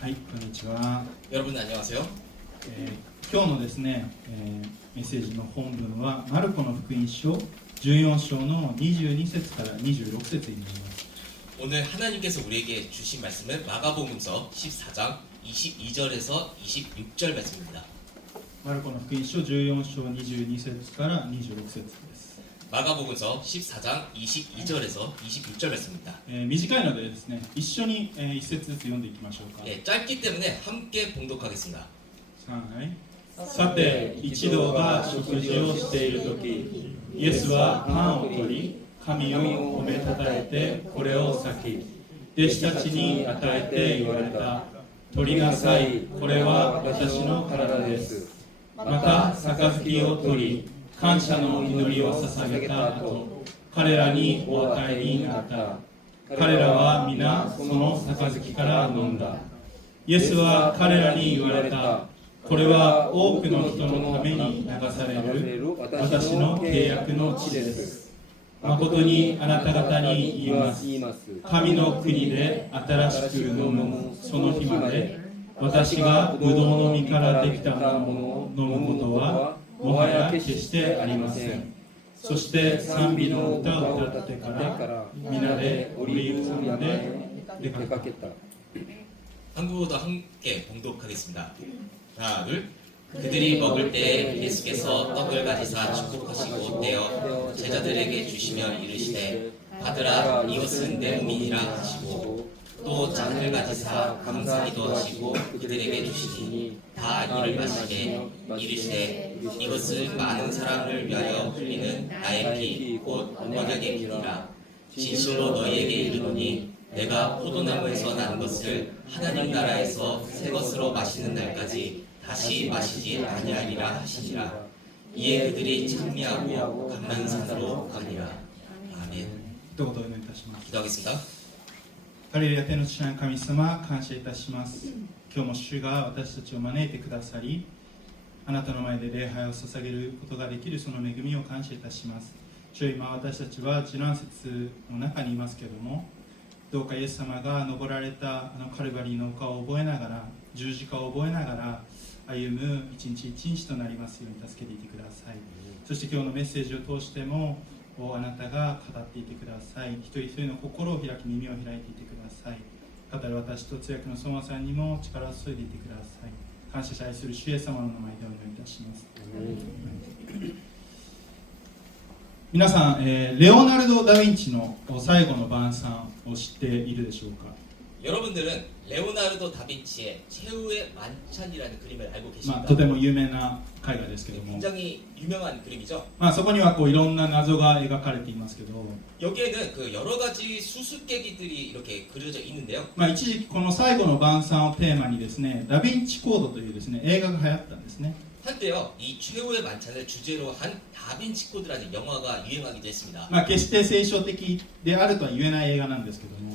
はい、こんにちは。 여러분 안녕하세요. 今日のですね、メッセージの本文はマルコの福音書14章の22節から26節になります。 오늘 하나님께서 우리에게 주신 말씀은 마가복음서 14장 22절에서 26절 말씀입니다. マルコの福音書14章22節から26節です。 마가복음서 14장 22절에서 26절 말씀입니다. 短いのでですね、一緒に、一節ずつ読んでいきましょうか。 짧기 때문에 함께 봉독하겠습니다. はい。さて、一同が食事をしているとき、イエスはパンを取り、神を褒めたたえてこれを裂き、弟子たちに与えて言われた。取りなさい、これは私の体です。また杯を取り、感謝の祈りを捧げた後、彼らにお与えになった。彼らは皆その杯から飲んだ。イエスは彼らに言われた。これは多くの人のために流される私の契約の血です。誠にあなた方に言います。神の国で新しく飲むその日まで、私がブドウの実からできたものを飲むことはもはや決してありません。そして賛美の歌を歌ってから皆でオリーブ山で出かけた。 한국어도 함께 봉독하겠습니다. 하나, 둘. 그들이 먹을 때 예수께서 떡을 가지사 축복하시고 떼어 제자들에게 주시며 이르시되 받으라, 이것은 내 몸이니라 하시고 또 잔을 가지사 감사기도 하시고 그들에게 주시니 다 이를 마시게 이르시되 이것은 많은 사람을 위하여 흘리는 나의 피 곧 언약의 피니라. 진실로 너희에게 이르노니 내가 포도나무에서 난 것을 하나님 나라에서 새 것으로 마시는 날까지 다시 마시지 아니하리라 하시니라. 이에 그들이 찬미하고 감난산으로 가니라. 아멘. 一言お祈りいたします。 기도하겠습니다. ハレルヤ天の父なる神様、感謝いたします。今日も主が私たちを招いてくださり、あなたの前で礼拝を捧げることができるその恵みを感謝いたします。主よ、今私たちは受難節の中にいますけれども、どうかイエス様が登られたあのカルバリーの丘を覚えながら、十字架を覚えながら歩む一日一日となりますように助けていてください。そして今日のメッセージを通してもあなたが語っていてください。一人一人の心を開き、耳を開いていてください。語る私と通訳の相馬さんにも力を注いでいてください。感謝し愛する主イエス様の名前でお祈りいたします。皆さん、レオナルド・ダ・ヴィンチの最後の晩餐を知っているでしょうか。 여러분들은 레오나르도 다빈치의 최후의 만찬이라는 그림을 알고 계십니까? とても有名な絵画ですけども、 굉장히 유명한 그림이죠. そこにはいろんな謎が描かれていますけど、 여기에는 그 여러 가지 수수께끼들이 이렇게 그려져 있는데요. 一時期この最後の晩餐をテーマにですね、ダ・ヴィンチコードというですね、映画が流行ったんですね。 한때요, 이 최후의 만찬을 주제로 한 다빈치 코드라는 영화가 유행하기도 했습니다. 決して聖書的であるとは言えない映画なんですけども、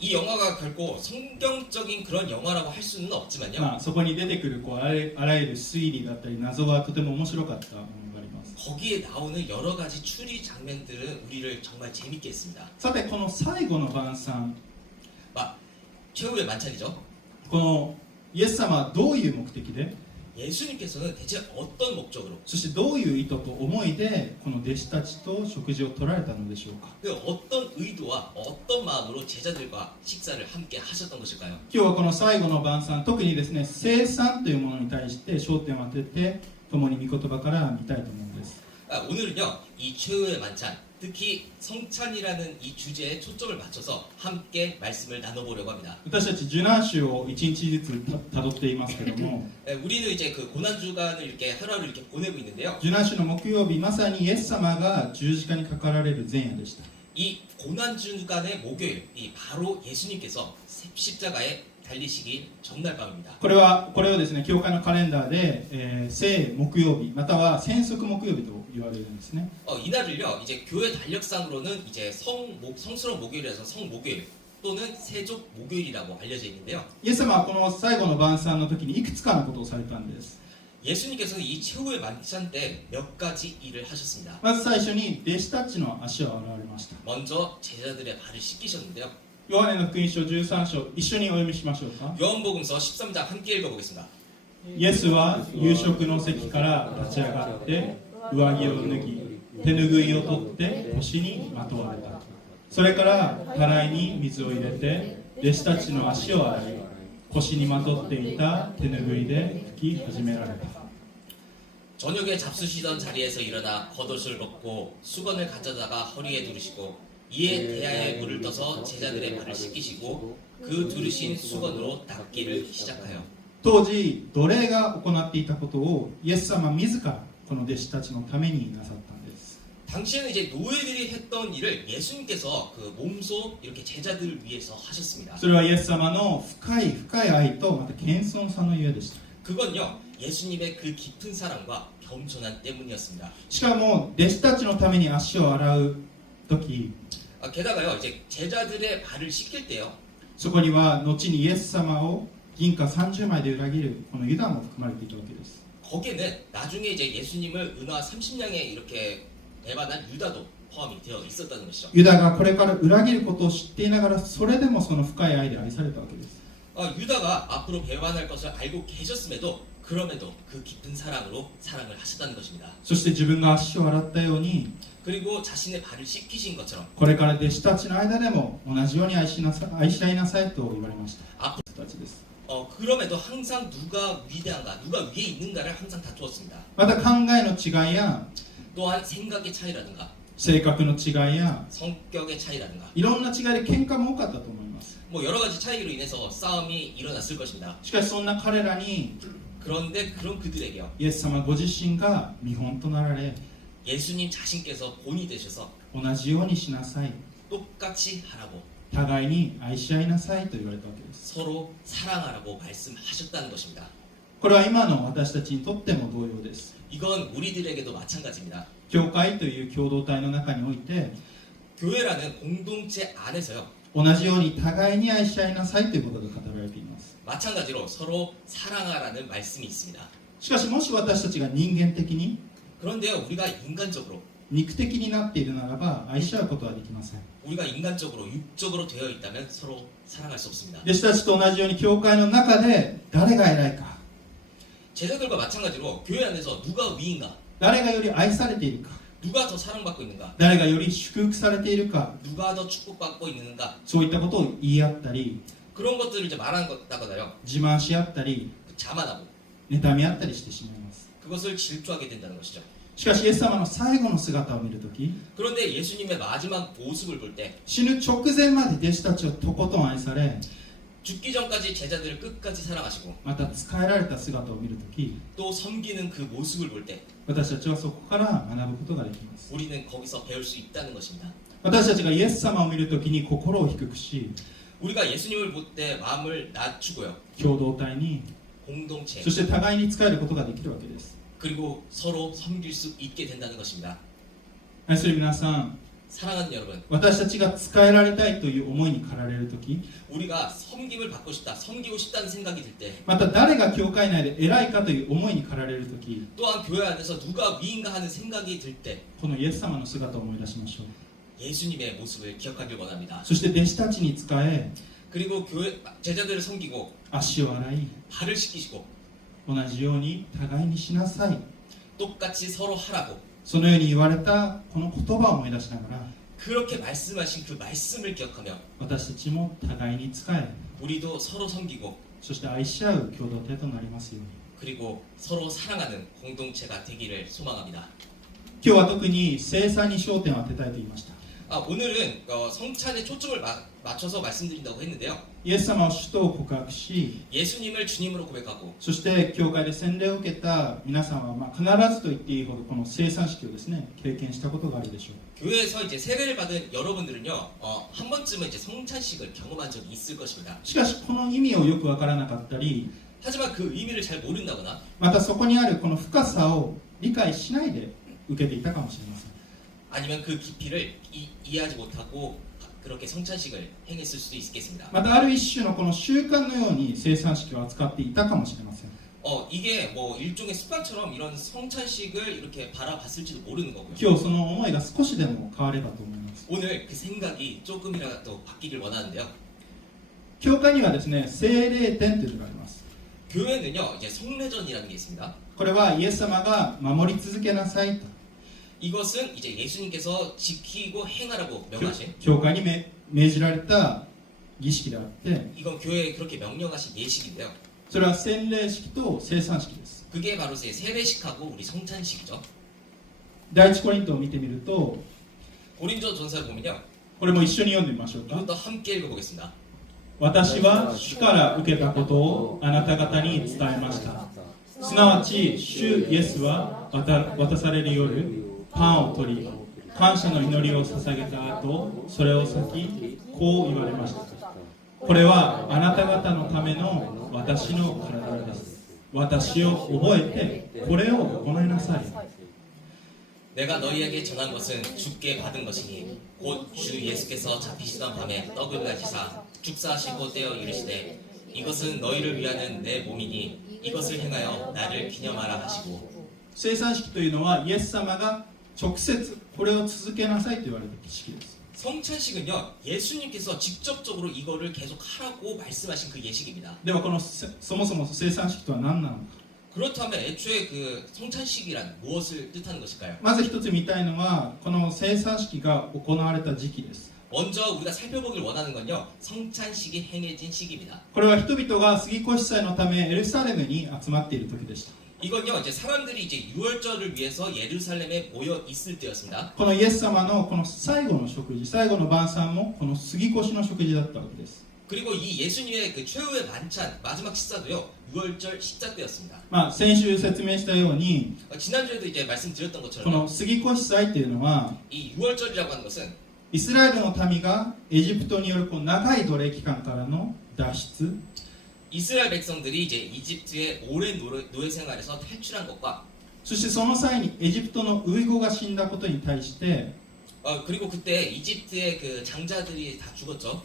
이 영화가 결코 성경적인 그런 영화라고 할 수는 없지만요. そこに出てくるあらゆる推理だったり謎はとても面白かったものがあります。 거기에 나오는 여러 가지 추리 장면들은 우리를 정말 재밌게 했습니다. さて、この最後の晩餐、 최후의 만찬이죠. このイエス様はどういう目的で、 예수님께서는 대체 어떤 목적으로, そしてどういう意図と思いでこの弟子たちと食事を取られたのでしょうか。 그 어떤 의도와 어떤 마음으로 제자들과 식사를 함께 하셨던 것일까요? 今日はこの最後の晩餐、特にですね、聖餐というものに対して焦点を当てて共に御言葉から見たいと思うんです。 오늘은요, 이 최후의 만찬, 특히 성찬이라는 이 주제에 초점을 맞춰서 함께 말씀을 나눠보려고 합니다. 私たち受難週を一日ずつたどっていますけども、 우리는 이제 그 고난 주간을 이렇게 하루하루 이렇게 보내고 있는데요. 受難週の木曜日、まさにイエス様が十字架にかかられる前夜でした。 이 고난 주간의 목요일, 이 바로 예수님께서 십자가에 달리시기 전날 밤입니다. これをですね、教会のカレンダーで、聖木曜日または宣息木曜日と言われるんですね。 이날을요, 이제 교회 달력상으로는 이제 성스러운 목요일에서 성목요일 또는 세족 목요일이라고 알려져 있는데요. イエス様はこの最後の晩餐の時にいくつかのことをされたんです。 예수님께서는 이 최후의 만찬 때 몇 가지 일을 하셨습니다. まず最初に弟子たちの足を洗われました。 먼저 제자들의 발을 씻기셨는데요. ヨハネの福音書13章、一緒にお読みしましょうか。 요한복음서 13장 함께 읽어보겠습니다. イエスは夕食の席から立ち上がって上着を脱ぎ手ぬぐいを取って腰にまとわれた。それからたらいに水を入れて弟子たちの足を洗い腰にまとっていた手ぬぐいで拭き始められた。 저녁에 잡수시던 자리에서 일어나 겉옷을 벗고 수건을 가져다가 허리에 두르시고 이에 대야에 물을 떠서 제자들의 발을 씻기시고 그 두르신 수건으로 닦기를 시작하여 当時奴隷が行っていたことをイエス様自らこの弟子たちのためになさったんです。 당시에는 이제 노예들이 했던 일을 예수님께서 그 몸소 이렇게 제자들을 위해서 하셨습니다. それはイエス様の深い深い愛とまた謙遜さのゆえでした。 그건요 예수님의 그 깊은 사랑과 겸손한 때문이었습니다. しかも弟子たちのために足を洗う時 게다가요 이제 제자들의 발을 씻길 때요 そこには後にイエス様を銀貨30枚で裏切るこのユダも含まれていたわけです。 거기에는 나중에 이제 예수님을 은화 30냥에 이렇게 배반한 유다도 포함이 되어 있었다는 것이죠. ユダがこれから裏切ることを知っていながらそれでもその深い愛で愛されたわけです。 유다가 앞으로 배반할 것을 알고 계셨음에도 그럼에도 그 깊은 사랑으로 사랑을 하셨다는 것입니다. そして自分が足を洗ったように 그리고 자신의 발을 씻기신 것처럼 これから弟子たちの間でも同じように愛し合いなさいと言われました。 앞으로 人たちです。 그럼에도 항상 누가 위대한가 누가 위에 있는가를 항상 다투었습니다. また考えの違いや 또한 생각의 차이라든가 性格の違いや 성격의 차이라든가 いろんな違いで喧嘩も多かったと思います。 뭐 여러 가지 차이로 인해서 싸움이 일어났을 것입니다. しかしそんな彼らに 그런데 그런 그들에게요 イエス様ご自身が見本となられ 예수님 자신께서 본이 되셔서 同じようにしなさい 똑같이 하라고 互いに愛し合いなさいと言われたわけです。 서로 사랑하라고 말씀하셨다는 것입니다. これは今の私たちにとっても同様です。 이건 우리들에게도 마찬가지입니다. 教会という共同体の中において 교회라는 공동체 안에서요 同じように互いに愛し合いなさいということが語られています。 마찬가지로 서로 사랑하라는 말씀이 있습니다. しかしもし私たちが人間的に 그런데요 우리가 인간적으로 肉的になっているならば愛し合うことはできません。 우리가 인간적으로 육적으로 되어 있다면 서로 사랑할 수 없습니다. 弟子たちと同じように教会の中で誰が偉いか 제자들과 마찬가지로 교회 안에서 누가 위인가 誰がより愛されているか 누가 더 사랑받고 있는가 誰がより祝福されているか 누가 더 축복받고 있는가 そういったことを言い合ったり 그런 것들을 이제 말한다거나요 自慢し合ったり 자만하고 妬み合ったりしてしまいます。 그것을 질투하게 된다는 것이죠. しかしイエス様の最後の姿を見るとき 그런데 예수님의 마지막 모습을 볼 때 死ぬ直前まで弟子たちをとことん愛され 죽기 전까지 제자들을 끝까지 사랑하시고 また仕えられた姿を見るとき 또 섬기는 그 모습을 볼 때 私たちはそこから学ぶことができます。 우리는 거기서 배울 수 있다는 것입니다. 私たちがイエス様を見るときに心を低くし 우리가 예수님을 볼 때 마음을 낮추고요. 共同体に 공동체 そして互いに仕えることができるわけです。 그리고 서로 섬길 수 있게 된다는 것입니다. 愛する皆さん 사랑하는 여러분, 私たちが仕えられたいという思いに駆られるとき 우리가 섬김을 받고 싶다, 섬기고 싶다는 생각이 들 때, また誰が教会内で偉いかという思いに駆られるとき 또한 교회 안에서 누가 위인가 하는 생각이 들 때, このイエス様の姿を思い出しましょう。 예수님의 모습을 기억하길 원합니다. そして弟子たちに仕え 그리고 교회 제자들을 섬기고 足を洗い 발을 씻기시고 同じように互いにしなさい 똑같이 서로 하라고 そのように言われたこの言葉を思い出しながら 그렇게 말씀하신 그 말씀을 기억하며 私たちも互いに仕え 우리도 서로 섬기고 そして愛し合う共同体となりますように 그리고 서로 사랑하는 공동체가 되기를 소망합니다. 今日は特に聖餐に焦点を当てたいと言いました。 오늘은 성찬에 초점을 맞춰서 말씀드린다고 했는데요. イエス様を主と告白し 예수님을 주님으로 고백하고 そして教会で洗礼を受けた皆さんは必ずと言っていいほどこの聖餐式をですね経験したことがあるでしょう。 교회에서 이제 세례를 받은 여러분들은요, 한 번쯤은 이제 성찬식을 경험한 적이 있을 것입니다. しかしこの意味をよくわからなかったり 하지만 그 의미를 잘 모른다거나 またそこにあるこの深さを理解しないで受けていたかもしれません。 아니면 그 깊이를 이해하지 못하고 그렇게 성찬식을 행했을 수도 있겠습니다. またある一種のこの習慣のように聖餐式を扱っていたかもしれません。 이게 뭐 일종의 습관처럼 이런 성찬식을 이렇게 바라봤을지도 모르는 거고요. 今日その思いが少しでも変わればと思います。ます。 오늘 그 생각이 조금이라도 바뀌길 원하는데요. 教会にはですね、聖霊典というのがあります。 교회는요, 이제 성례전이라는 게 있습니다. これはイエス様が守り続けなさいと 이것은 이제 예수님께서 지키고 행하라고 명하신 教会に命じられた儀式であって、 이건 교회에 그렇게 명령하신 예식인데요. それは洗礼式と聖餐式です。 그게 바로 제 세례식하고 우리 성찬식이죠. 第一コリントを見てみると、 고린도 전서를 보면요, これも一緒に読んでみましょうか。 이것도 함께 읽어보겠습니다. 私は主から受けたことをあなた方に伝えました。すなわち主イエスは渡される夜パンを取り感謝の祈りを捧げた後それを裂きこう言われました。これはあなた方のための私の体です。私を覚えてこれを行いなさい。 내가 너희에게 전한 것은 주께 받은 것이니 곧 주 예수께서 잡히시던 밤에 떡을 가지사 축사하시고 떼어 이르시되 이것은 너희를 위하는 내 몸이니 이것을 행하여 나를 기념하라 하시고. 聖餐式というのはイエス様が直接これを続けなさいと言われた儀式です。 성찬식은요, 예수님께서 직접적으로 이거를 계속 하라고 말씀하신 그 예식입니다. ではこのそもそも聖餐式とは何なのか。 그렇다면 애초에 그 성찬식이란 무엇을 뜻하는 것일까요? まず一つ見たいのはこの聖餐式が行われた時期です。 먼저 우리가 살펴보길 원하는 건요, 성찬식이 행해진 시기입니다. これは人々が杉越祭のためエルサレムに集まっている時でした。 이건요, 이제 사람들이 이제 유월절을 위해서 예루살렘에 모여 있을 때였습니다. このイエス様のこの最後の食事、最後の晩餐もこの杉越の食事だったわけです。 그리고 이 예수님의 그 최후의 만찬 마지막 식사도요, 유월절 식사 때였습니다. 先週説明したように 지난주에도 이제 말씀드렸던 こ 것처럼 の杉越祭というのは 이 유월절이라고 하는 것은 イスラエルの民がエジプトによるこう長い奴隷期間からの脱出 이스라엘 백성들이 이제 이집트의 오랜 노예 생활에서 탈출한 것과 そしてその際にエジプトのウイゴが死んだことに対して 그리고 그때 이집트의 그 장자들이 다 죽었죠.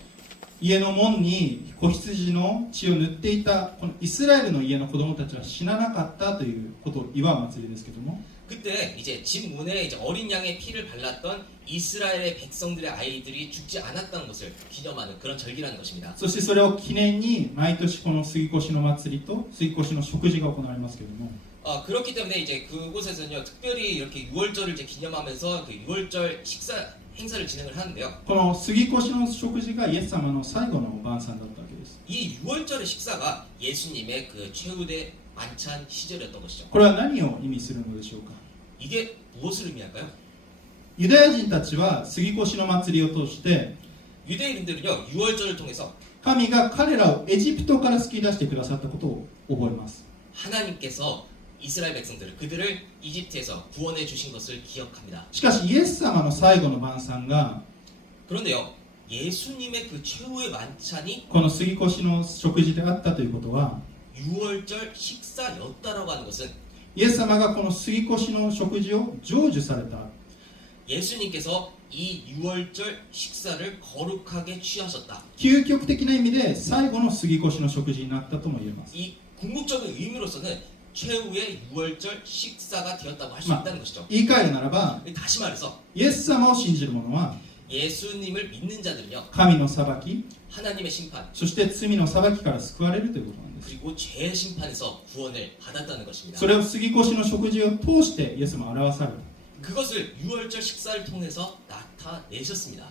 家の門に子羊の血を塗っていたこのイスラエルの家の子供たちは死ななかったということを祝う祭りですけども 그때 이제 집 문에 이제 어린 양의 피를 발랐던 이스라엘의 백성들의 아이들이 죽지 않았다는 것을 기념하는 그런 절기라는 것입니다. そしてそれを記念に毎年この杉越の祭りと杉越の食事が行われますけども 그렇기 때문에 이제 그곳에서는요, 특별히 이렇게 유월절을 이제 기념하면서 그 유월절 식사 행사를 진행을 하는데요. この杉越の食事がイエス様の最後の晩餐だったわけです。 이 유월절의 식사가 예수님의 그 최후의 만찬 시절이었던 것이죠. これは何を意味するのでしょうか。 이게 무엇을 의미할까요? ユダヤ人たちは杉越の祭りを通して 유대인들은요, 유월절을 통해서 神が彼らをエジプトから救い出してくださったことを覚えます。 하나님께서 이스라엘 백성들을 그들을 이집트에서 구원해 주신 것을 기억합니다. しかしイエス様の最後の晩餐が 그런데요, 예수님의 그 최후의 만찬이 この杉越の食事であったということは 유월절 식사였다라고 하는 것은 イエス様がこの杉越の食事を成就された 예수님께서 이 유월절 식사를 거룩하게 취하셨다. 究極的な意味で最後の杉越の食事になったとも言えます。 이 궁극적인 의미로서는 최후의 유월절 식사가 되었다고 할 수 있다는 것이죠. 言い換えるならば 다시 말해서 イエス様を信じる者は 예수님을 믿는 자들은요, 神の裁き 하나님의 심판 そして罪の裁きから救われるということなんです。 그리고 죄의 심판에서 구원을 받았다는 것입니다. それを杉越の食事を通してイエス様は表された。 그것을 유월절 식사를 통해서 나타내셨습니다.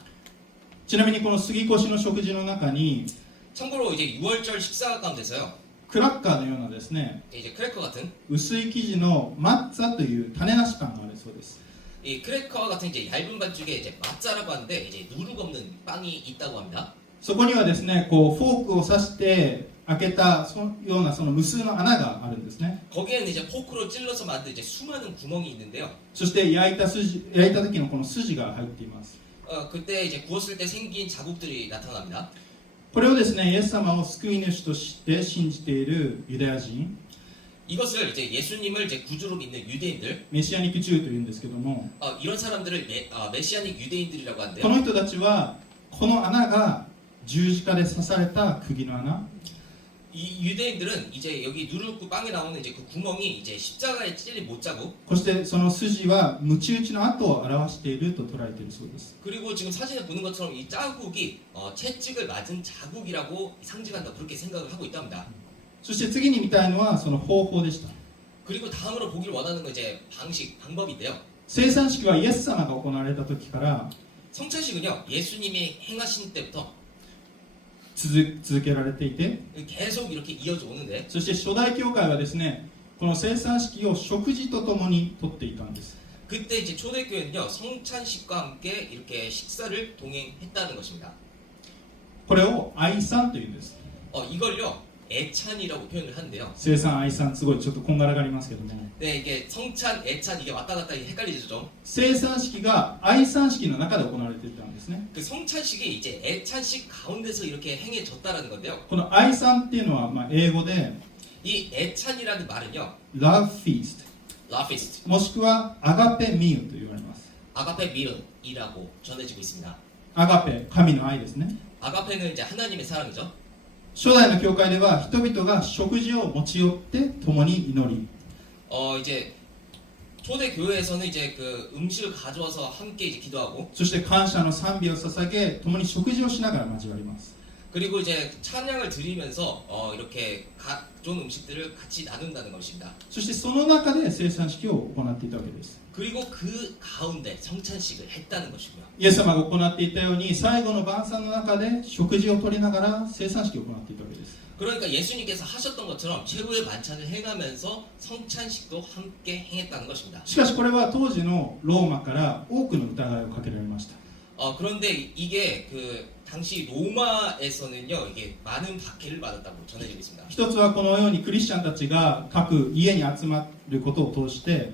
ちなみにこの杉越の食事の中に 참고로 이제 유월절 식사 가운데서요, クラッカーのようなですね 이제 크래커 같은 薄い生地のマッツァという種なしパンがあるそうです。 이 크래커 같은 이제 얇은 반죽에 이제 마짜라고 하는데 이제 누룩 없는 빵이 있다고 합니다. そこにはですねこうフォークを刺して開けたそのようなその無数の穴があるんですね。 거기에는 이제 포크로 찔러서 만든 이제 수많은 구멍이 있는데요. そして焼いた時のこの筋が入っています。 그때 이제 구웠을 때 생긴 자국들이 나타납니다. これをですねイエス様を救い主として信じているユダヤ人 이것을 이제 예수님을 이제 구주로 믿는 유대인들, メシアニック中というんですけども 이런 사람들을 메시아닉 유대인들이라고 こ 하는데요. の人たちはこの穴が十字架で刺された釘の穴이 유대인들은 이제 여기 누룩 빵에 나오는 이제 그 구멍이 이제 십자가에 찔린 못자국 そしてその筋は鞭打ちの跡を表していると捉えているそうです。 그리고 지금 사진에 보는 것처럼 이 자국이 채찍을 맞은 자국이라고 상징한다 그렇게 생각을 하고 있답니다. そして次に見たいのはその方法でした。 그리고 다음으로 보기를 원하는 건 이제 방법인데요. 生産式はイエス様が行われた時から 성찬식은요 예수님이 행하신 때부터 続けられていて、 계속 이렇게 이어져 오는데 そして初代教会はですね、この生産式を食事とともにとっていたんです。 그때 이제 초대교회는요 성찬식과 함께 이렇게 식사를 동행했다는 것입니다. これを愛餐というんです。 이걸요 애찬이라고 표현을 하는데요. 生産愛餐すごいちょっとこんがらがりますけども、 네 이게 성찬, 애찬 이게 왔다 갔다 헷갈리죠 좀. 生産式が愛餐式の中で行われていたんですね。 그 성찬식이 이제 애찬식 가운데서 이렇게 행해졌다라는 건데요. この愛餐っていうのは英語で 이 애찬이라는 말은요 Love Feast 라피스트 もしくはアガペミールと言われます。 아가페 미르이라고 전해지고 있습니다. アガペ、神の愛ですね。 아가페는 이제 하나님의 사랑이죠. 初代の教会では人々が食事を持ち寄って共に祈り、 이제 초대 교회에서는 이제 그 음식을 가져와서 함께 이제 기도하고 そして感謝の賛美を捧げ共に食事をしながら交わります。 그리고 이제 찬양을 드리면서 이렇게 각종 음식들을 같이 나눈다는 것입니다. そしてその中で生産式を行っていたわけです。 그리고 그 가운데 성찬식을 했다는 것이고요. イエス様が行っていたように最後の晩餐の中で食事をとりながら生産式を行っていたわけです。 그러니까 예수님께서 하셨던 것처럼 최후의 만찬을 행하면서 성찬식도 함께 행했다는 것입니다. しかしこれは当時のローマから多くの疑いをかけられました。 그런데 이게 그 당시 로마에서는요 이게 많은 박해를 받았다고 전해지고 있습니다. 一つはこのようにクリスチャンたちが各家に集まることを通して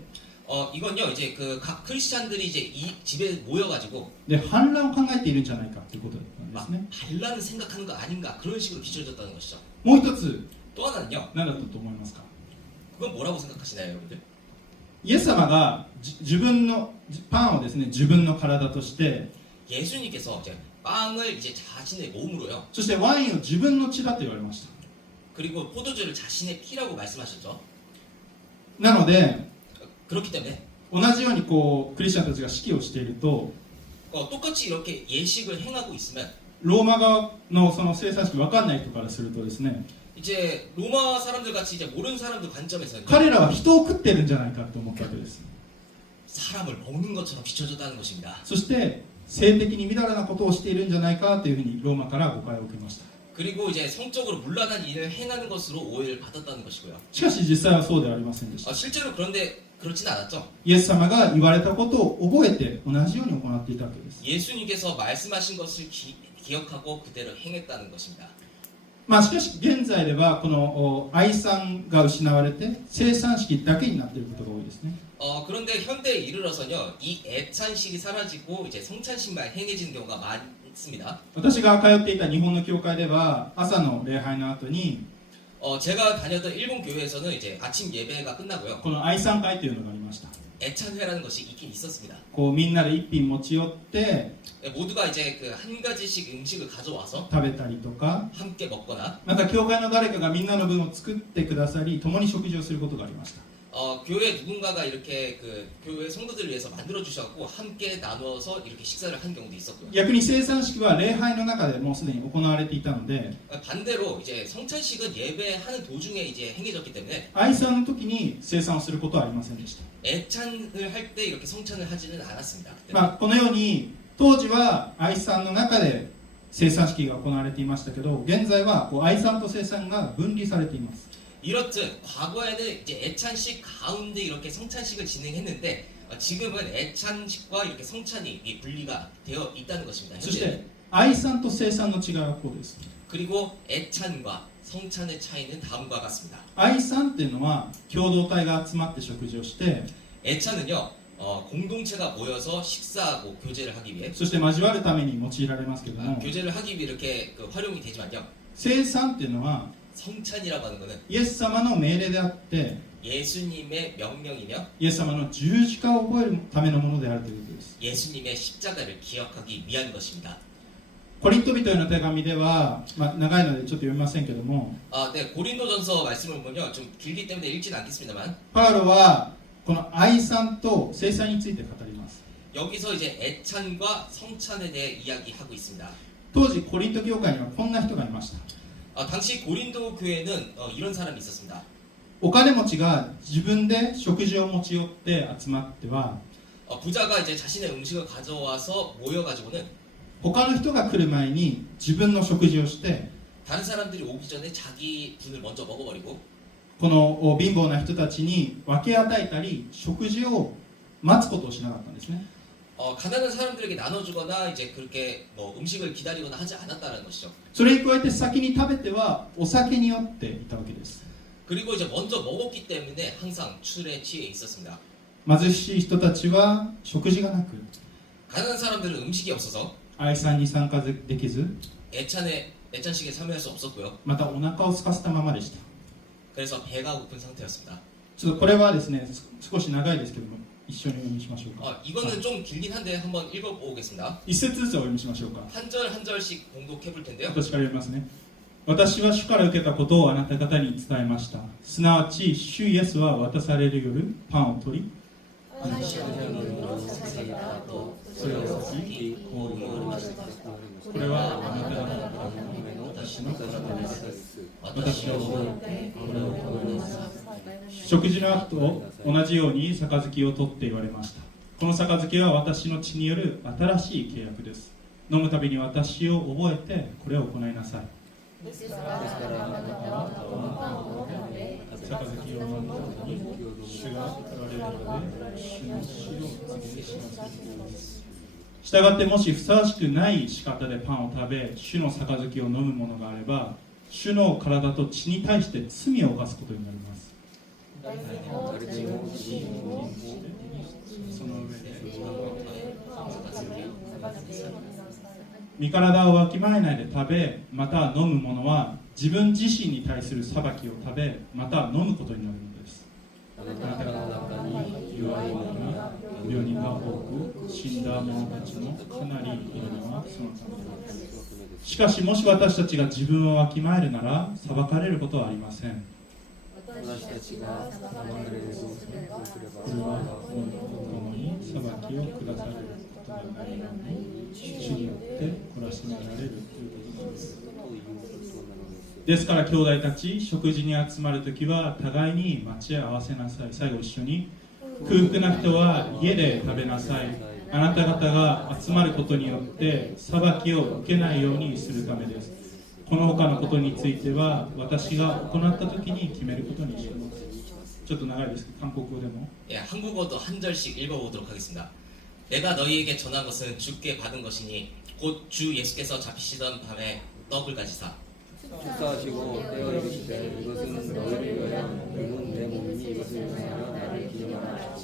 이건요 이제 그 각 크리스찬들이 이제 이 집에 모여가지고 で反乱を考えているんじゃないかということなん 막 ですね。 반란을 생각하는 거 아닌가 그런 식으로 비춰졌다는 것이죠. もう一つ 또 하나는요 何だったと思いますか？ 그건 뭐라고 생각하시나요 여러분들? イエス様が自分のパンをですね自分の体として 예수님께서 이제 빵을 이제 자신의 몸으로요 そしてワインを自分の血だと言われました。 그리고 포도주를 자신의 피라고 말씀하셨죠. なので 그렇기 때문에 同じようにこうクリスチャンたちが指揮をしていると 똑같이 이렇게 예식을 행하고 있으면 ローマ側のその生産式分かんない人からするとですね 이제 로마 사람들 같이 이제 모르는 사람들 관점에서는 彼らは人を食ってるんじゃないかと思ったわけです。 사람을 먹는 것처럼 비춰졌다는 것입니다. そして性的にみだらなことをしているんじゃないかというふうにローマから誤解を受けました。 그리고 이제 성적으로 문란한 일을 행하는 것으로 오해를 받았다는 것이고요. しかし実際はそうではありませんでした。 실제로 그런데 그렇지는 않았죠. イエス様が言われたことを覚えて同じように行っていたわけです。 예수님께서 말씀하신 것을 기억하고 그대로 행했다는 것입니다. しかし現在ではこの愛産が失われて生産式だけになっていることが多いですね。 그런데 현대에 이르러서요 이 애찬식이 사라지고 이제 성찬식만 행해지는 경우가 많습니다. 私が通っていた日本の教会では朝の礼拝の後に 제가 다녔던 일본 교회에서는 이제 아침 예배가 끝나고요 この愛産会というのがありました。 애찬회라는 것이 있긴 있었습니다. こうみんなで一品持ち寄って 모두가 이제 그 한 가지씩 음식을 가져와서 食べたりとか、 함께 먹거나 また教会の誰かがみんなの分を作ってくださり共に食事をすることがありました。 교회 누군가가 이렇게 그 교회 성도들을 위해서 만들어 주셔갖고 함께 나누어서 이렇게 식사를 한 경우도 있었고요. 逆に生産式は礼拝の中でもうすでに行われていたので 반대로 이제 성찬식은 예배하는 도중에 이제 행해졌기 때문에 愛産の時に生産をすることはありませんでした。 애찬을 할 때 이렇게 성찬을 하지는 않았습니다. 그때. このように当時は愛産の中で生産式が行われていましたけど、現在はこう愛産と生産が分離されています。 이렇듯 과거에는 이제 애찬식 가운데 이렇게 성찬식을 진행했는데 지금은 애찬식과 이렇게 성찬이 분리가 되어 있다는 것입니다. そして 현재는. 愛産と生産の違いはこうです。 그리고 애찬과 성찬의 차이는 다음과 같습니다. 愛産っていうのは共同体が集まって食事をして、 애찬은요 공동체가 모여서 식사하고 교제를 하기 위해 そして交わるために用いられますけども、 교제를 하기 위해 이렇게 그 활용이 되지만요 生産っていうのは 성찬이라고 하는 것은 イエス様の命令であって、 예수님의 명령이며 イエス様の十字架を覚えるためのものであるということです。 예수님의 십자가를 기억하기 위한 것입니다. コリント人への手紙では、長いのでちょっと読みませんけども、 아, 네, 고린도전서 말씀을 보면요, 좀 길기 때문에 읽지는 않겠습니다만 パウロはこの愛賛と聖賛について語ります。 여기서 이제 애찬과 성찬에 대해 이야기하고 있습니다. 当時コリント教会にはこんな人がいました。 당시 고린도 교회는 이런 사람이 있었습니다. お金持ちが自分で食事を持ち寄って集まっては、 부자가 이제 자신의 음식을 가져와서 모여가지고는 他の人が来る前に自分の食事をして、 다른 사람들이 오기 전에 자기 분을 먼저 먹어버리고 この貧乏な人たちに分け与えたり食事を待つことをしなかったんですね。 가난한 사람들에게 나눠주거나 이제 그렇게 뭐 음식을 기다리거나 하지 않았다는 것이죠. それに加えて先に食べてはお酒に酔っていたわけです。 그리고 이제 먼저 먹었기 때문에 항상 술에 취해 있었습니다. 貧しい人たちは食事がなく、 가난한 사람들은 음식이 없어서 愛賛に参加できず、 애찬식에 참여할 수 없었고요. またお腹を空かせたままでした。 그래서 배가 고픈 상태였습니다. ちょっとこれはですね、少し長いですけども一緒にお読みしましょうか。 이거는 좀 길긴 한데 한번 읽어보겠습니다. 一節ずつお読みしましょうか。 한 절 한 절씩 공독해 볼 텐데요. 私から読みますね。私は主から受けたことをあなた方に伝えました。すなわち主イエスは渡される夜パンを取り、それを裂きこれはあなた方のための私の体です。私はこれをこれます。食事の後同じように杯を取って言われました。この杯は私の血による新しい契約です。飲むたびに私を覚えてこれを行いなさい。ですからあなた方はこのパンを食べ、杯を飲むたびに主が来られるまで主の死を告げ知らせることです。したがってもしふさわしくない仕方でパンを食べ、主の杯を飲むものがあれば、主の体と血に対して罪を犯すことになります。その上で身体をわきまえないで食べ、また飲むものは自分自身に対する裁きを食べ、また飲むことになるのです。あなた方の中に弱い者や病人が多く、死んだ者たちもかなりいるのはそのためです。しかしもし私たちが自分をわきまえるなら裁かれることはありません。私たちが裁かれるとすれば、これは本と共に裁きを下されることがないように主によって懲らしめられるということです。ですから兄弟たち、食事に集まるときは互いに待ち合わせなさい。最後一緒に、空腹な人は家で食べなさい。あなた方が集まることによって裁きを受けないようにするためです。この他のことについては私が行ったときに決めることにします。ちょっと長いですけど、韓国語でも。한국어도 한 절씩 읽어보도록 하겠습니다. 내가 너희에게 전한 것은 주께 받은 것이니 곧 주 예수께서 잡히시던 밤에 떡을 가지사 축사하시고 떼어 이르시되 이것은 너희를 위하여 이는 내 몸이니 이것을 위하여 나를 기념하라.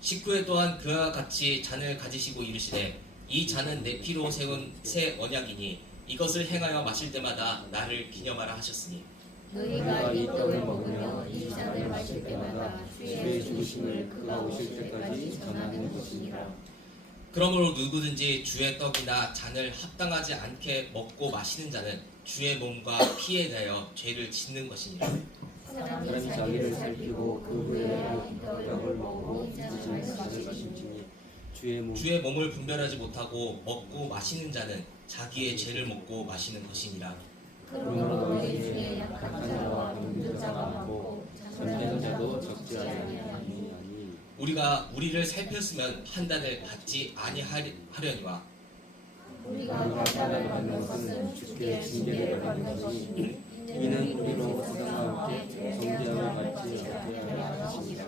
식후에 또한 그와 같이 잔을 가지시고 이르시되 이 잔은 내 피로 세운 새 언약이니 이것을 행하여 마실 때마다 나를 기념하라 하셨으니 너희가 이 떡을 먹으며 이 잔을 마실 때마다 주의 죽으심을 그가 오실 때까지 전하는 것이니라. 그러므로 누구든지 주의 떡이나 잔을 합당하지 않게 먹고 마시는 자는 주의 몸과 피에 대하여 죄를 짓는 것이니라. 사람이 자기를 살피고 그 후에 떡을 먹고 이 잔을 마실 것인지니 주의 몸을 분별하지 못하고 먹고 마시는 자는 자기의 죄를 먹고 마시는 것이니라. 그러므로 너희 중에 약한 자와 병든 자가 많고 잠자는 자도 적지 아니하니 우리가 우리를 살폈으면 판단을 받지 아니하려니와 우리가 판단을 받는 것은 주께 징계를 받는 것이니 이는 우리로 세상과 함께 정죄함을 받지 않게 하려 하시니라.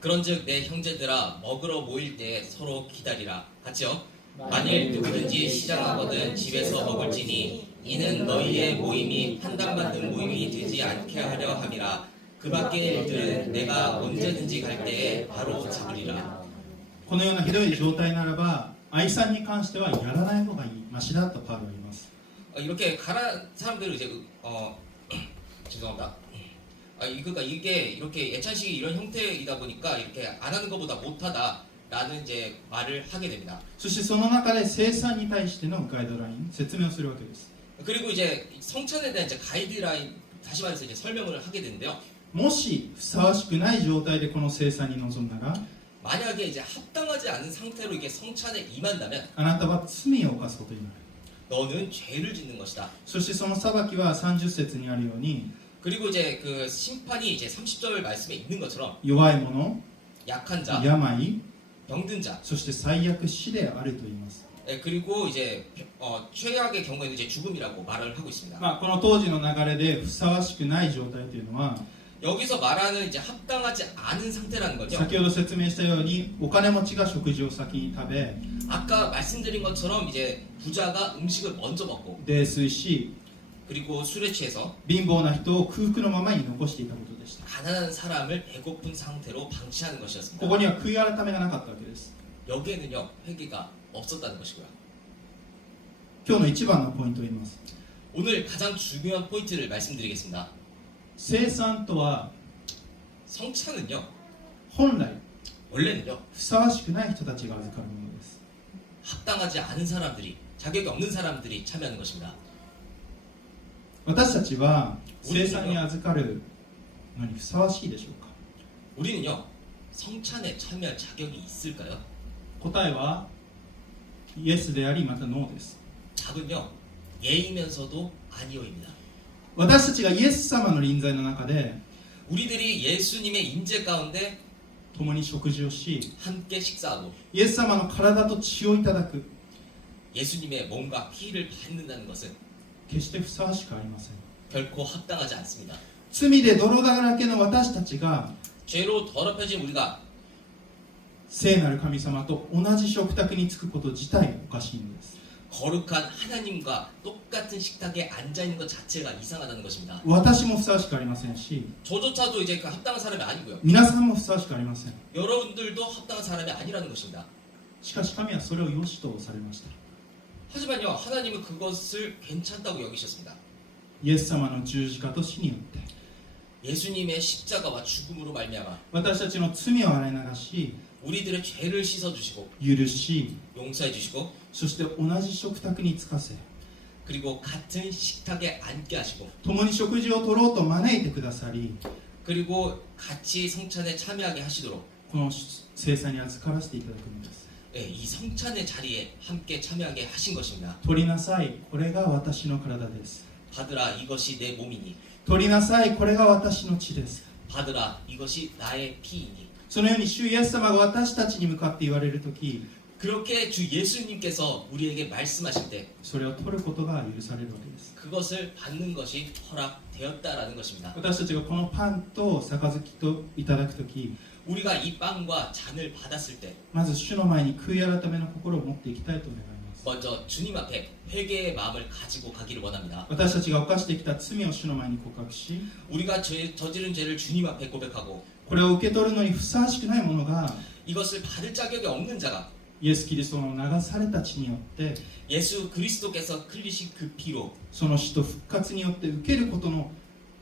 그런즉 내 형제들아 먹으러 모일 때 서로 기다리라. 같이요. 만일 누구든지 시장하거든 집에서 먹을지니 이는 너희의 모임이 판단받는 모임이 되지 않게 하려 함이라. 그 밖의 일들은 내가 언제든지 갈 때에 바로 잡으리라. このようなひどい状態ならば愛さんに関してはやらない方がいい、マシだとパウロは言います。 이렇게 가난 사람들은 이제 죄송합니다. 그러니까 이게 이렇게 예찬식이 이런 형태이다 보니까 이렇게 안 하는 것보다 못하다 라는 이제 말을 하게 됩니다. そしてその中で生産に対してのガイドライン説明をするわけです。 그리고 이제 성찬에 대한 이제 가이드라인 다시 말해서 이제 설명을 하게 되는데요. もしふさわしくない状態でこの生産に臨んだら 만약에 이제 합당하지 않은 상태로 이게 성찬에 임한다면 あなたは罪を犯すことになる。 너는 죄를 짓는 것이다. そしてその裁きは30節にあるように 그리고 이제 그 심판이 이제 30절 말씀에 있는 것처럼 弱い者、 약한 자, 病、 병든 자, そして最悪死であると言います。 그리고 이제 최악의 경우에는 이제 죽음이라고 말을 하고 있습니다. この当時の流れでふさわしくない状態というのは 여기서 말하는 이제 합당하지 않은 상태라는 건요. 先ほど説明したようにお金持ちが食事を先に食べ 아까 말씀드린 것처럼 이제 부자가 음식을 먼저 먹고 泥酔し 그리고 술에 취해서 貧乏な人を空腹のままに残していたことでした。 가난한 사람을 배고픈 상태로 방치하는 것이었습니다. ここには悔い改めがなかったわけです。 여기에는요 회개가 없었다는 것이고요. 今日の一番のポイントを言います。 오늘 가장 중요한 포인트를 말씀드리겠습니다. 生産とは 성찬은요 本来 원래는요 ふさわしくない人たちが預かるものです。 합당하지 않은 사람들이 자격이 없는 사람들이 참여하는 것입니다. 私たちは生産に預かるのにふさわしいでしょうか。 우리는요 성찬에 참여할 자격이 있을까요? 答えはイエスでありまたノーです。 답은요 예이면서도 아니오입니다. 私たちがイエス様の臨在の中で 우리들이 예수님의 임재 가운데 共に食事をし 함께 식사하고 イエス様の体と血をいただく 예수님의 몸과 피를 받는다는 것은 決してふさわしくありません。 결코 합당하지 않습니다. 罪で泥だらけの私たちが 죄로 더럽혀진 우리가 聖なる神様と同じ食卓に着くこと自体おかしいのです。 거룩한 하나님과 똑같은 식탁에 앉아있는 것 자체가 이상하다는 것입니다. 私もふさわしくありませんし 저조차도 이제 그 합당한 사람이 아니고요. 皆さんもふさわしくありません。 여러분들도 합당한 사람이 아니라는 것입니다. しかし神はそれを良しとされました。 하지만요 하나님은 그것을 괜찮다고 여기셨습니다. イエス様の十字架と死によって 예수님의 십자가와 죽음으로 말미암아 私たちの罪を洗い流し 우리들의 죄를 씻어주시고 許し 용서해주시고 そして同じ食卓に着かせ 그리고 같은 식탁에 앉게 하시고 共に食事を取ろうと招いてくださり 그리고 같이 성찬에 참여하게 하시도록 この聖餐に預からせていただくのです。 이 성찬의 자리에 함께 참여하게 하신 것입니다. 取りなさい、これが私の体です。 받으라 이것이 내 몸이니 取りなさい、これが私の血です。 받으라 이것이 나의 피이니 そのように主イエス様が私たちに向かって言われるとき 그렇게 주 예수님께서 우리에게 말씀하실 때 それを取ることが許されるわけです。 그것을 받는 것이 허락되었다라는 것입니다. 私たちがこのパンと杯といただくとき 우리가 이 빵과 잔을 받았을 때 まず主の前に悔い改めの心を持っていきたいと願います。 먼저 주님 앞에 회개의 마음을 가지고 가기를 원합니다. 私たちが犯してきた罪を主の前に告白し 우리가 저지른 죄를 주님 앞에 고백하고 これを受け取るのにふさわしくないものが 이것을 받을 자격이 없는 자가 イエス・キリストの流された血によって 예수 그리스도께서 흘리신 그 피로 その死と復活によって受けることの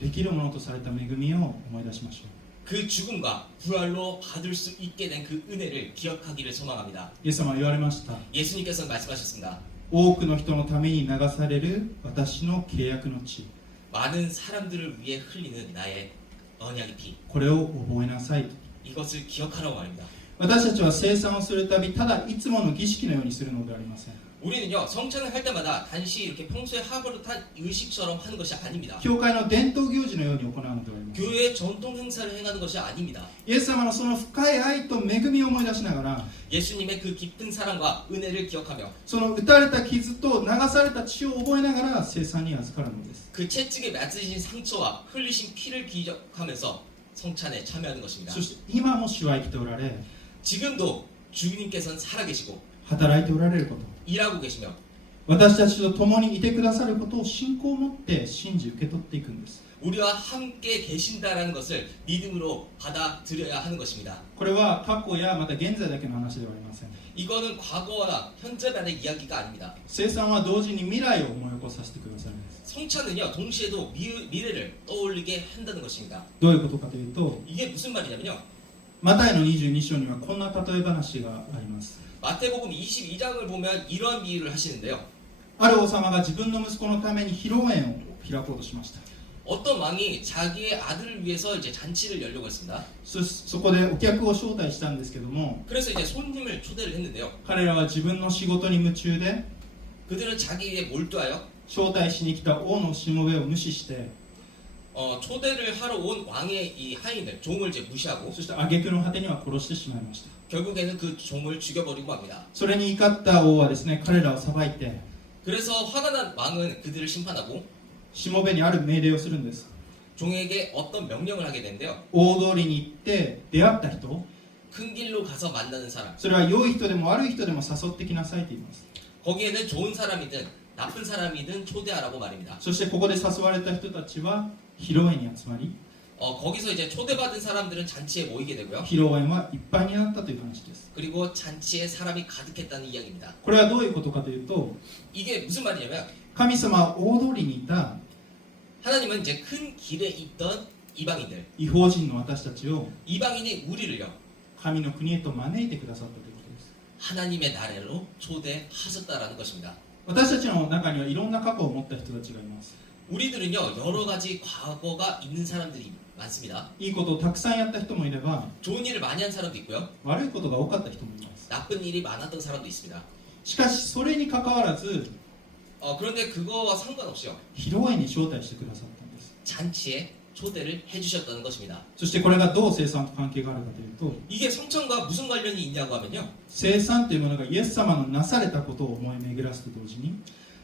できるものとされた恵みを思い出しましょう。 그 죽음과 부활로 받을 수 있게 된 그 은혜를 기억하기를 소망합니다. イエス様は言われました。 예수님께서 말씀하셨습니다. 多くの人のために流される私の契約の血、 많은 사람들을 위해 흘리는 나의 언약의 피 これを覚えなさいと。 이것을 기억하라고 말입니다. 私たちは聖餐をするたびただいつもの儀式のようにするのではありません。 우리는요 성찬을 할 때마다 단시 이렇게 평소에 하고 한 의식처럼 하는 것이 아닙니다. 教会の伝統行事のように行うのではありません。 교회의 전통 행사를 행하는 것이 아닙니다. イエス様のその深い愛と恵みを思い出しながら 예수님의 그 깊은 사랑과 은혜를 기억하며 その打たれた傷と流された血を覚えながら聖餐に預かるのです。 그 채찍에 맞으신 상처와 흘리신 피를 기억하면서 성찬에 참여하는 것입니다. そして今も主は生きておられ 지금도 주님께서는 살아계시고 働いておられること、 일하고 계시며 私たちと共にいてくださることを信仰を持って信じ受け取っていくんです。 우리와 함께 계신다라는 것을 믿음으로 받아들여야 하는 것입니다. これは過去やまた現在だけの話ではありません。 이거는 과거와 현재만의 이야기가 아닙니다. 聖餐は同時に未来を思い起こさせてくださるんです。 성찬은요 동시에도 미래를 떠올리게 한다는 것입니다. どういうことかというと、 이게 무슨 말이냐면요. マタイの22章にはこんな例え話があります。 마태복음 22장을 보면 이러한 비유를 하시는데요. ある王様が自分の息子のために披露宴を開こうとしました。 어떤 왕이 자기의 아들을 위해서 이제 잔치를 열려고 했습니다. そこでお客を招待したんですけども、 그래서 이제 손님을 초대를 했는데요. 彼らは自分の仕事に夢中で 그들은 자기에 몰두하여 招待しに来た王のしもべを無視して、 초대를 하러 온 왕의 이 하인을 종을 이제 무시하고 そして挙句の果てには殺してしまいました。 결국에는 그 종을 죽여버리고 맙니다. それに怒った王はですね、彼らを裁いて 그래서 화가 난 왕은 그들을 심판하고 しもべにある命令をするんです。 종에게 어떤 명령을 하게 되는데요. 大通りに行って出会った人、 큰 길로 가서 만나는 사람, それは良い人でも悪い人でも誘ってきなさいと言います。 거기에는 좋은 사람이든 나쁜 사람이든 초대하라고 말입니다. そしてここで誘われた人たちは披露宴に集まり、 거기서 이제 초대받은 사람들은 잔치에 모이게 되고요. 披露宴はいっぱいになったという話です。 그리고 잔치에 사람이 가득했다는 이야기입니다. これはどういうことかというと、 이게 무슨 말이냐면 神様は大通りにいた 하나님은 이제 큰 길에 있던 이방인들, 異邦人の私たちを 이방인이 우리를요 神の国へと招いてくださったということです。 하나님의 나라로 초대하셨다라는 것입니다. 私たちの中にはいろんな過去を持った人たちがいます。 우리들은요 여러 가지 과거가 있는 사람들이 많습니다. いいことをたくさんやった人もいれば 좋은 일을 많이 한 사람도 있고요. 悪いことが多かった人もいます。 나쁜 일이 많았던 사람도 있습니다. しかしそれにかかわらず 그런데 그거와 상관없이요 披露宴に招待してくださったんです。 잔치에 초대를 해주셨다는 것입니다. そしてこれがどう生産と関係があるかというと、 이게 성찬과 무슨 관련이 있냐고 하면요 生産というものがイエス様のなされたことを思い巡らすと同時に、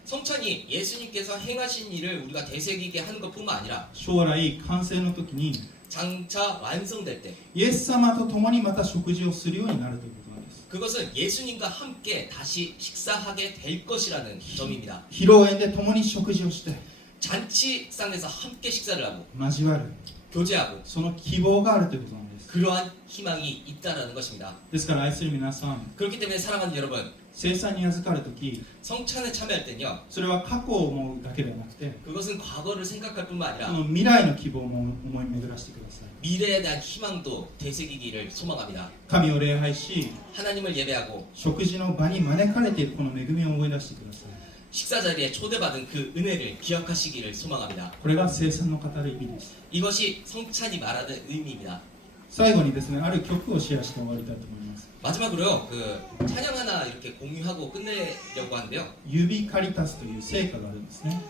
성찬이 예수님께서 행하신 일을 우리가 되새기게 하는 것뿐만 아니라 将来完成の時に 장차 완성될 때 イエス様と共にまた食事をするようになるということなんです。 그것은 예수님과 함께 다시 식사하게 될 것이라는 점입니다. 披露宴で共に食事をして 잔치상에서 함께 식사를 하고 交わる、 교제하고 その希望があるということなんです。 그러한 희망이 있다라는 것입니다. ですから愛する皆さん、 그렇기 때문에 사랑하는 여러분, 生産に預かる時、 성찬에 참여할 때는요 それは過去を思うだけではなくて、 그것은 과거를 생각할 뿐만 そ 아니라 の未来の希望も思い巡らしてください。 미래에 대한 희망도 되새기기를 소망합니다. 神を礼拝し、 하나님을 예배하고 食事の場に招かれているこの恵みを思い出してください。 식사 자리에 초대받은 그 은혜를 기억하시기를 소망합니다. これが生産の語る意味です。 이것이 성찬이 말하는 의미입니다. 最後にですね、ある曲をシェアして終わりたいと思います。 마지막으로요, 그 찬양 하나 이렇게 공유하고 끝내려고 하는데요. ユビカリタスという聖歌があるんですね。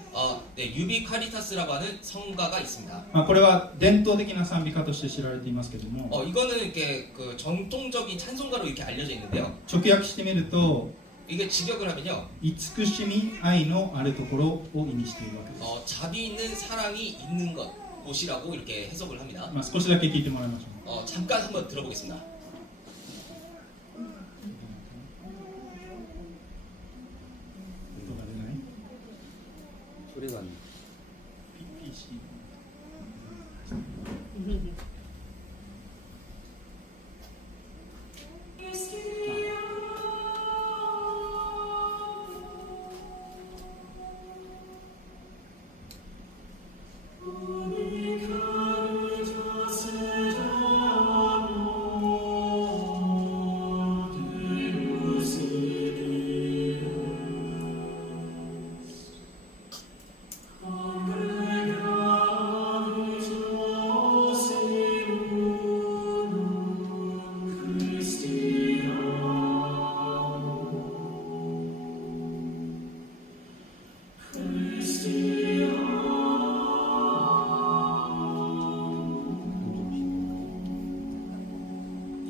네, 유비 카리타스라고 하는 성가가 있습니다. これは伝統的な賛美歌として知られていますけども、 이거는 이렇게 그 정통적인 찬송가로 이렇게 알려져 있는데요. 直訳してみると、 이게 직역을 하면요, 慈しみ愛のあるところを意味しているわけです。 자비 있는 사랑이 있는 곳이라고 이렇게 해석을 합니다. 少しだけ聞いてもらいましょう。 잠깐 한번 들어보겠습니다. 소리가 안 나. PC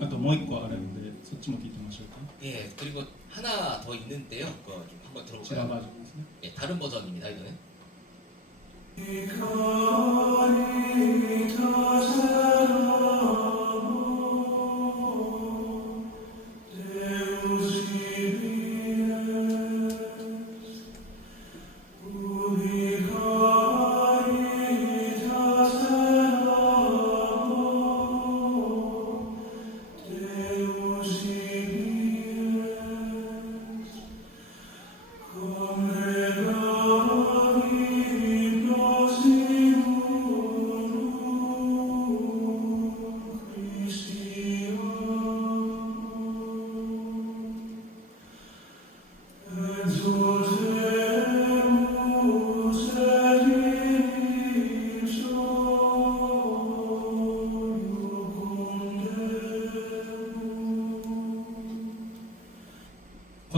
あともう一個あるので、そっちも聞いてみましょうか。 예, 그리고 하나 더 있는데요. 그거 좀 한번 こちらバー 들어볼까요? ジョンですね。 예, 다른 버전입니다. 이거는.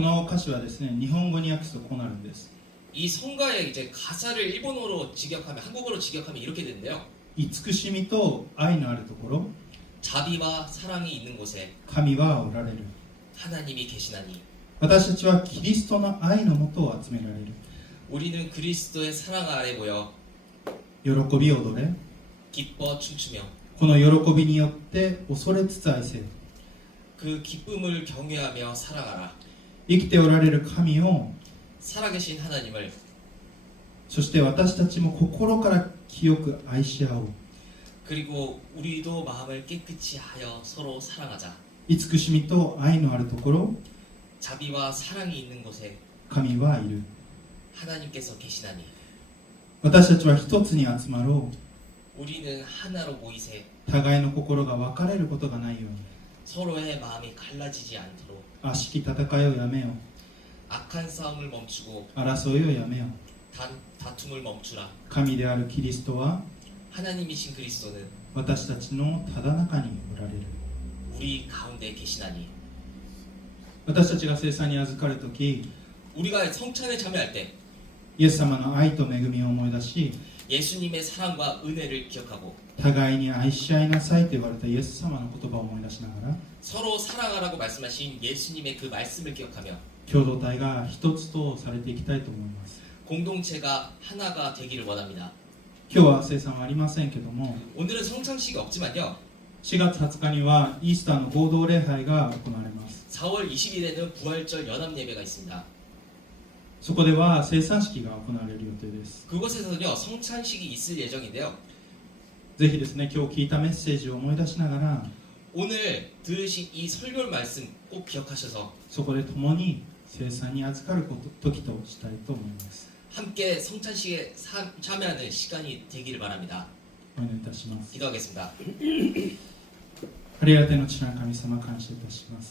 の歌詞はですね、日本語に訳すとこうなるんです。 이 성가의 이제 가사를 일본어로 직역하면 한국어로 직역하면 이렇게 되는데요. 慈しみと愛のあるところ、 자비와 사랑이 있는 곳에 神はおられる。 하나님이 계시나니 私たちはキリストの愛のもとを集められる。 우리는 그리스도의 사랑 아래 모여 喜び踊れ。 기뻐 춤추며 この喜びによって恐れつつ愛せよ。 그 기쁨을 경외하며 살아가라. 生きておられる神を、 살아계신 하나님을 そして私たちも心から清く愛し合おう。 그리고 우리도 마음을 깨끗이 하여 서로 사랑하자. 慈しみと愛のあるところ、 자비와 사랑이 있는 곳에 神はいる。 하나님께서 계시나니 私たちは一つに集まろう。 우리는 하나로 모이세 互いの心が分かれることがないように。 서로의 마음이 갈라지지 않도록 悪しき戦いをやめよう。 악한 싸움을 멈추고 争いをやめよう。 다툼을 멈추라. 神であるキリストは 하나님이신 그리스도는 私たちのただ中におられる。 우리 가운데 계시나니 私たちが聖餐に預かるとき、 우리가 성찬에 참여할 때 イエス様の愛と恵みを思い出し、 예수님의 사랑과 은혜를 기억하고 互いに愛し合いなさいと言われたイエス様の言葉を思い出しながら、 서로 사랑하라고 말씀하신 예수님의 그 말씀을 기억하며 共同体が一つとされていきたいと思います。 공동체가 하나가 되기를 원합니다. 今日は聖餐はありませんけども、 오늘은 성찬식이 없지만요. 4月20日にはイースターの合同礼拝が行われます。 4월 20일에는 부활절 연합 예배가 있습니다. そこでは聖餐式が行われる予定です。 그곳에서는요 성찬식이 있을 예정인데요. ぜひですね、今日聞いたメッセージを思い出しながら、 오늘 들으신 이 설교 말씀 꼭 기억하셔서 そこで共に聖餐に預かる時としたいと思います。 함께 성찬식에 참여하는 시간이 되기를 바랍니다. お祈りいたします。 기도하겠습니다. ありがたいの父なる神様、感謝いたします。